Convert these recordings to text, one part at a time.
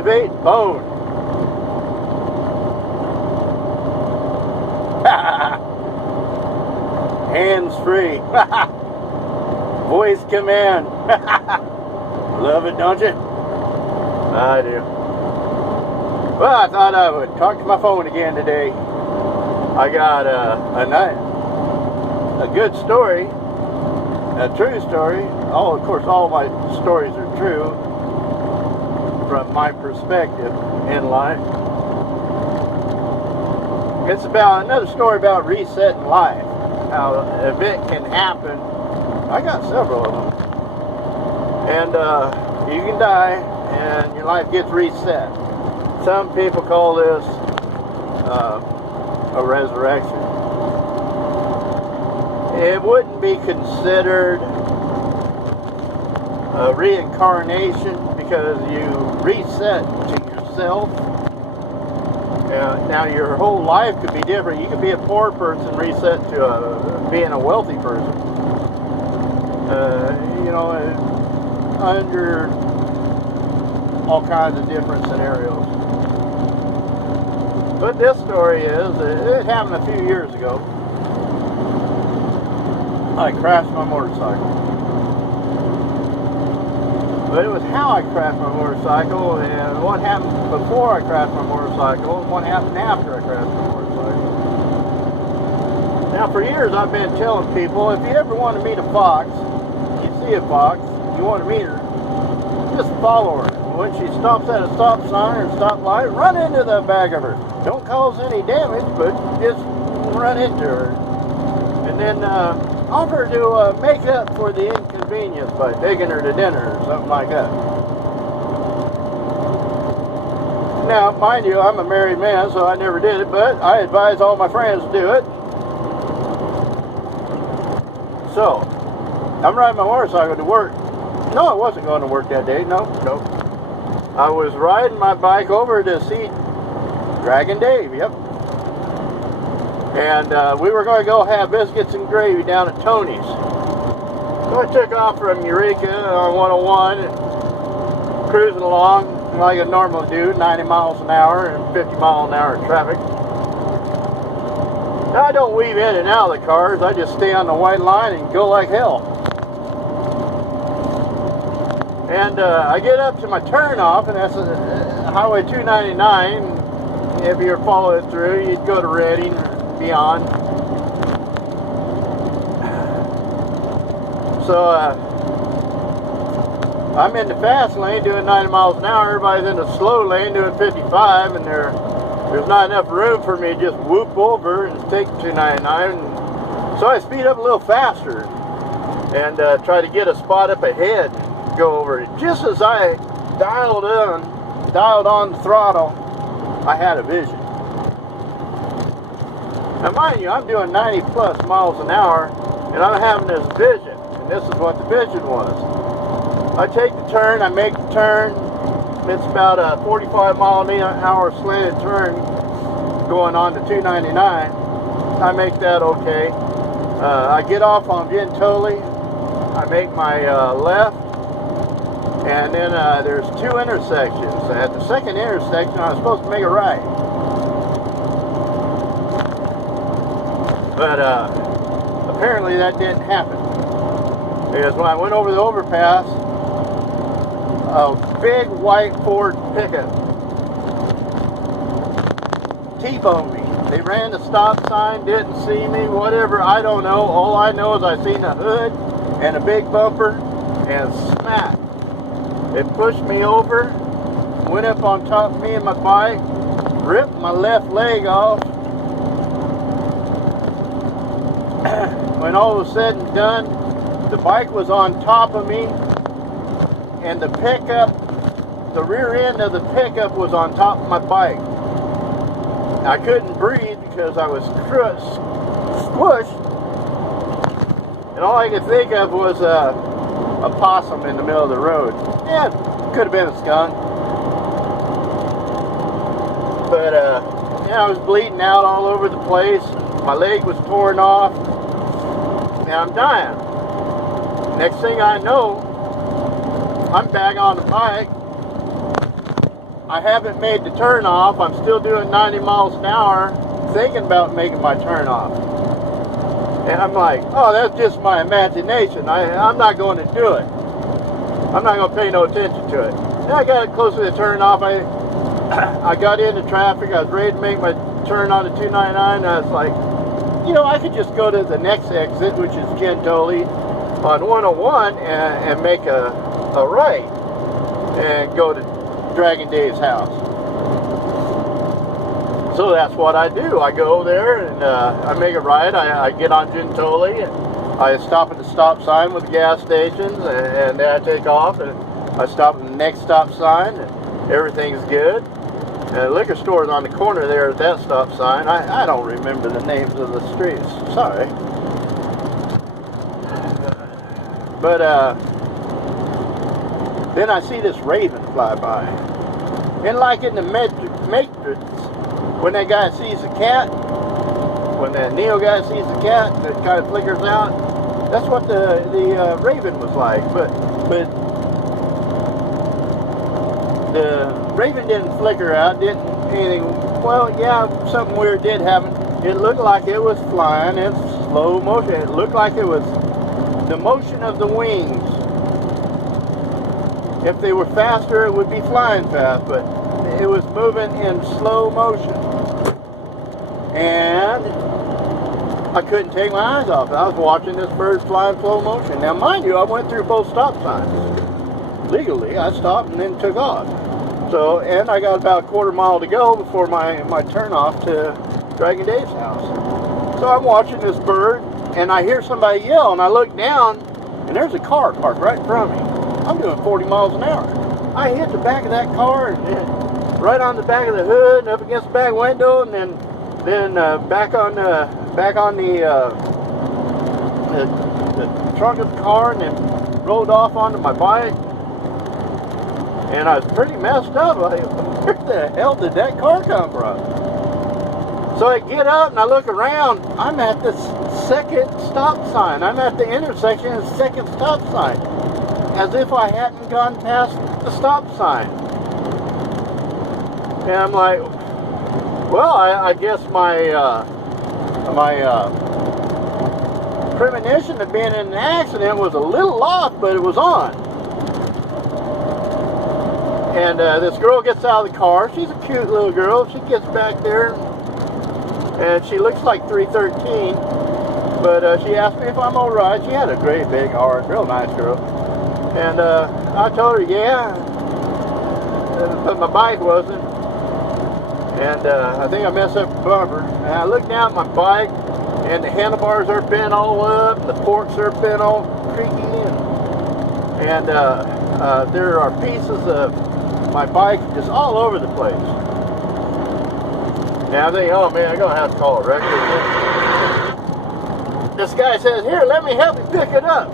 Activate phone. Hands free. Voice command. Love it, don't you? I do. Well, I thought I would talk to my phone again today. I got a good story, a true story. Oh, of course, all my stories are true from my perspective in life. It's about another story about resetting life. How an event can happen. I got several of them. And you can die and your life gets reset. Some people call this a resurrection. It wouldn't be considered a reincarnation because you reset to yourself. Now your whole life could be different. You could be a poor person reset to being a wealthy person. Under all kinds of different scenarios. But this story it happened a few years ago. I crashed my motorcycle. But it was how I crashed my motorcycle and what happened before I crashed my motorcycle and what happened after I crashed my motorcycle. Now for years I've been telling people, if you ever want to meet a fox, you see a fox, you want to meet her, just follow her. When she stops at a stop sign or stoplight, run into the back of her. Don't cause any damage, but just run into her. And then offer to make up for the inconvenience by taking her to dinner or something like that. Now, mind you, I'm a married man, so I never did it, but I advise all my friends to do it. So, I'm riding my motorcycle to work. No, I wasn't going to work that day. No. I was riding my bike over to see Dragon Dave, yep. And we were going to go have biscuits and gravy down at Tony's. So I took off from Eureka on 101, cruising along like a normal dude, 90 miles an hour and 50 mile an hour traffic. Now I don't weave in and out of the cars, I just stay on the white line and go like hell. And I get up to my turnoff, and that's Highway 299. If you were following it through, you'd go to Redding or beyond. So I'm in the fast lane doing 90 miles an hour. Everybody's in the slow lane doing 55, and there's not enough room for me to just whoop over and take 299. So I speed up a little faster and try to get a spot up ahead. Go over it. Just as I dialed on the throttle, I had a vision. Now mind you, I'm doing 90 plus miles an hour and I'm having this vision, and this is what the vision was. I take the turn, I make the turn. It's about a 45 mile an hour slanted turn going on to 299. I make that okay. I get off on Ventoli. I make my left. And then there's two intersections. At the second intersection, I was supposed to make a right. But apparently that didn't happen. Because when I went over the overpass, a big white Ford pickup T-boned me. They ran the stop sign, didn't see me, whatever, I don't know. All I know is I seen a hood and a big bumper and smack. It pushed me over, went up on top of me and my bike, ripped my left leg off. When all was said and done, the bike was on top of me, and the rear end of the pickup was on top of my bike. I couldn't breathe because I was squished, and all I could think of was a possum in the middle of the road. Yeah, could have been a skunk. But, I was bleeding out all over the place. My leg was torn off. And I'm dying. Next thing I know, I'm back on the bike. I haven't made the turn off. I'm still doing 90 miles an hour, thinking about making my turn off. And I'm like, oh, that's just my imagination. I'm not going to do it. I'm not going to pay no attention to it. Then I got close to the turn off. I got into traffic. I was ready to make my turn on the 299. And I was like, you know, I could just go to the next exit, which is Gentoli, on 101 and make a right and go to Dragon Dave's house. So that's what I do. I go there and I make a right. I get on Gentoli and I stop at the stop sign with the gas stations, and then I take off and I stop at the next stop sign and everything's good. And the liquor store is on the corner there at that stop sign. I don't remember the names of the streets. Sorry. But then I see this raven fly by. And like in the Matrix, when that guy sees the cat, when that Neo guy sees the cat, and it kind of flickers out, that's what the raven was like. But the raven didn't flicker out, didn't anything. Well, yeah, something weird did happen. It looked like it was flying in slow motion. It looked like it was the motion of the wings. If they were faster, it would be flying fast, but it was moving in slow motion. And I couldn't take my eyes off it. I was watching this bird fly in slow motion. Now, mind you, I went through both stop signs. Legally, I stopped and then took off. So, and I got about a quarter mile to go before my turn off to Dragon Dave's house. So I'm watching this bird, and I hear somebody yell, and I look down, and there's a car parked right in front of me. I'm doing 40 miles an hour. I hit the back of that car, and then right on the back of the hood, and up against the back window, and then back on the trunk of the car, and then rolled off onto my bike. And I was pretty messed up. Like, where the hell did that car come from? So I get up and I look around. I'm at the second stop sign. I'm at the intersection of the second stop sign. As if I hadn't gone past the stop sign. And I'm like, well, I guess my premonition of being in an accident was a little off, but it was on. And this girl gets out of the car. She's a cute little girl. She gets back there, and she looks like 313. But she asked me if I'm all right. She had a great big heart, real nice girl. And I told her, yeah, but my bike wasn't. And I think I messed up the bumper. And I looked down at my bike, and the handlebars are bent all up, and the forks are bent all creaky, and there are pieces of my bike just all over the place. Now I think, oh man, I'm gonna have to call a wrecker. This guy says, here, let me help you pick it up.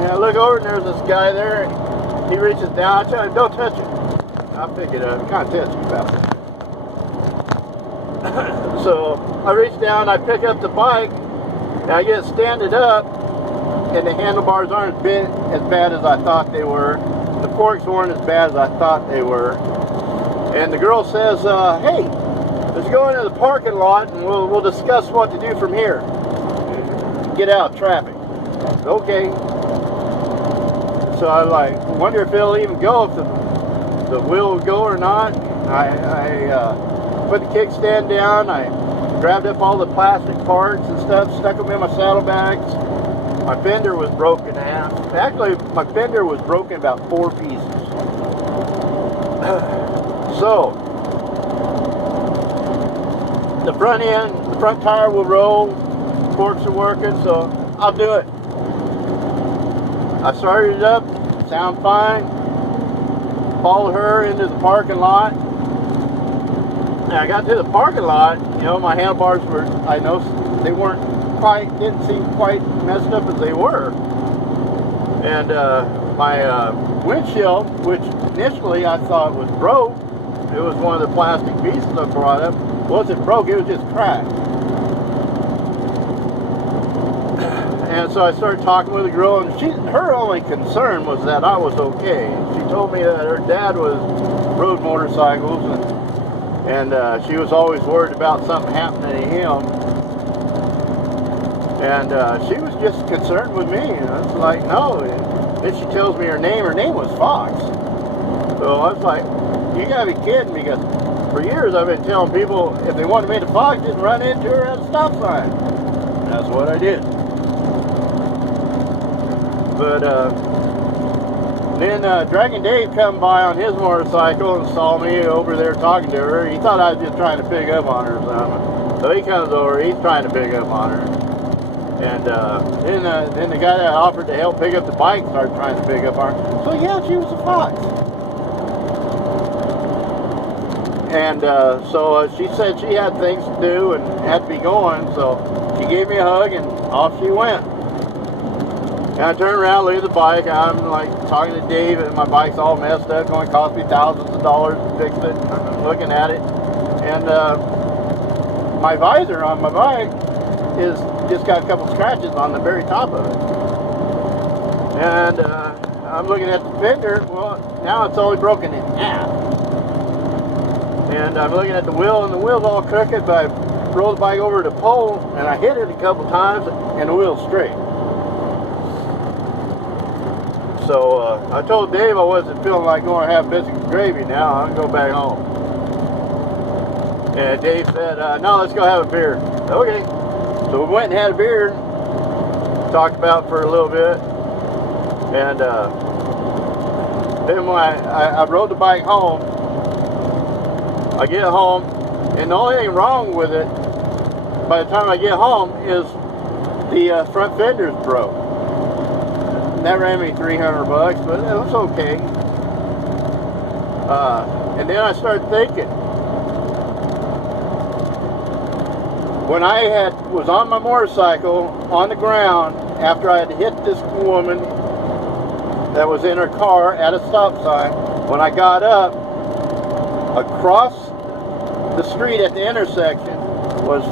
And I look over and there's this guy there, and he reaches down. I tell him, don't touch it. I'll pick it up. You can't touch it, pal. So I reach down, I pick up the bike, and I get standing up, and the handlebars aren't as bad as I thought they were. The forks weren't as bad as I thought they were. And the girl says, hey, let's go into the parking lot and we'll discuss what to do from here. Get out of traffic. Okay. So I wonder if it'll even go, if the wheel will go or not. I put the kickstand down. I grabbed up all the plastic parts and stuff, stuck them in my saddlebags. My fender was broken in half. Actually, my fender was broken about 4 pieces. So, the front tire will roll, forks are working, so I'll do it. I started it up, sound fine, followed her into the parking lot. And I got to the parking lot, you know, my handlebars were, I noticed they didn't seem quite messed up as they were. And my windshield, which initially I thought was broke, it was one of the plastic pieces I brought up, wasn't broke, it was just cracked. And so I started talking with the girl, and her only concern was that I was okay. She told me that her dad rode motorcycles, and she was always worried about something happening to him. And she was just concerned with me. And I was like, no. And then she tells me her name. Her name was Fox. So I was like, you gotta be kidding me, because for years I've been telling people if they wanted me to Fox, just run into her at a stop sign. And that's what I did. But then Dragon Dave come by on his motorcycle and saw me over there talking to her. He thought I was just trying to pick up on her or something. So he comes over, he's trying to pick up on her. And then the guy that offered to help pick up the bike started trying to pick up on her. So yeah, she was a Fox. And so she said she had things to do and had to be going. So she gave me a hug and off she went. And I turned around, look at the bike. I'm like talking to Dave, and my bike's all messed up. It's going to cost me thousands of dollars to fix it. I'm looking at it, and my visor on my bike is just got a couple scratches on the very top of it. And I'm looking at the fender. Well, now it's only broken in half. And I'm looking at the wheel, and the wheel's all crooked. But I rolled the bike over the pole, and I hit it a couple times, and the wheel's straight. So I told Dave I wasn't feeling like going to have biscuits and gravy now. I'm going to go back home. And Dave said, no, let's go have a beer. Okay. So we went and had a beer, talked about it for a little bit. And then when I rode the bike home, I get home, and the only thing wrong with it, by the time I get home, is the front fender's broke. That ran me $300, but it was okay. And then I started thinking, when I was on my motorcycle on the ground after I had hit this woman that was in her car at a stop sign, when I got up, across the street at the intersection was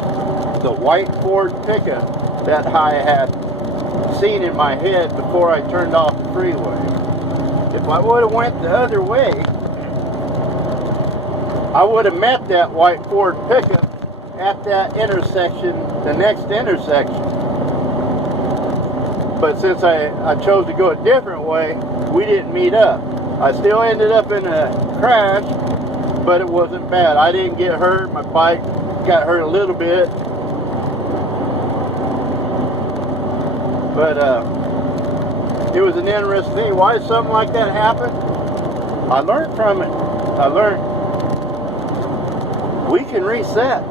the white Ford pickup that I had seen in my head before I turned off the freeway. If I would have went the other way, I would have met that white Ford pickup at that intersection, the next intersection. But since I chose to go a different way, we didn't meet up. I still ended up in a crash, but it wasn't bad. I didn't get hurt. My bike got hurt a little bit. But it was an interesting thing. Why did something like that happen? I learned from it. I learned we can reset.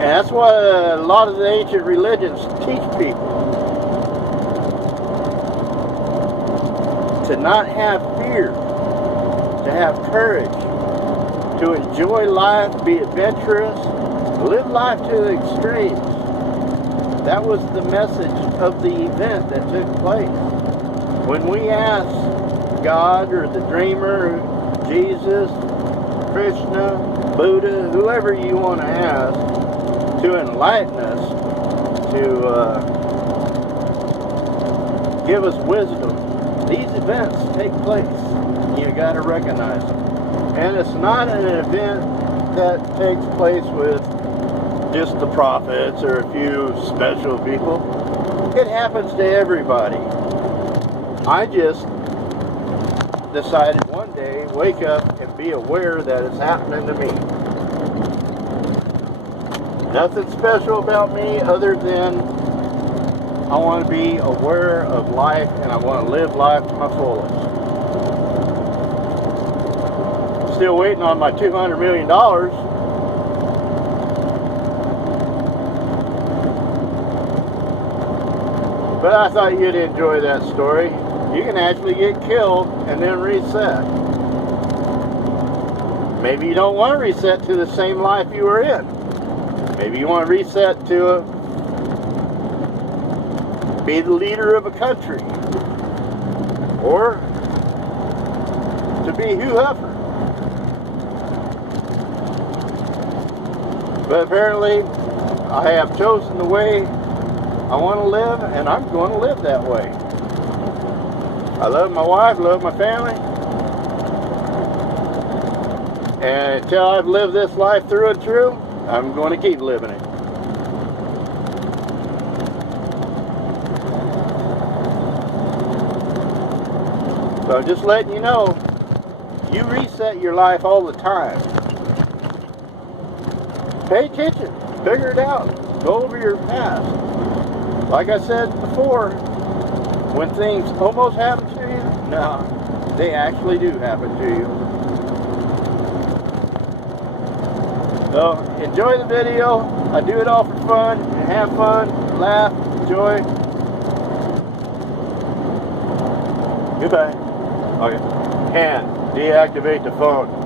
And that's what a lot of the ancient religions teach people. To not have fear. To have courage. To enjoy life, be adventurous, live life to the extremes. That was the message of the event that took place. When we ask God or the dreamer, Jesus, Krishna, Buddha, whoever you want to ask, to enlighten us, to give us wisdom, these events take place. You got to recognize them. And it's not an event that takes place with just the prophets or a few special people. It happens to everybody. I just decided one day, wake up and be aware that it's happening to me. Nothing special about me other than I want to be aware of life and I want to live life to my fullest. Still waiting on my $200 million. But I thought you'd enjoy that story. You can actually get killed and then reset. Maybe you don't want to reset to the same life you were in. Maybe you want to reset to be the leader of a country. Or to be Hugh Hefner. But apparently, I have chosen the way I want to live, and I'm going to live that way. I love my wife, love my family, and until I've lived this life through and through, I'm going to keep living it. So I'm just letting you know, you reset your life all the time. Pay attention, figure it out, go over your past. Like I said before, when things almost happen to you, no, they actually do happen to you. So enjoy the video. I do it all for fun, and have fun, laugh, enjoy. Goodbye. Okay. And deactivate the phone.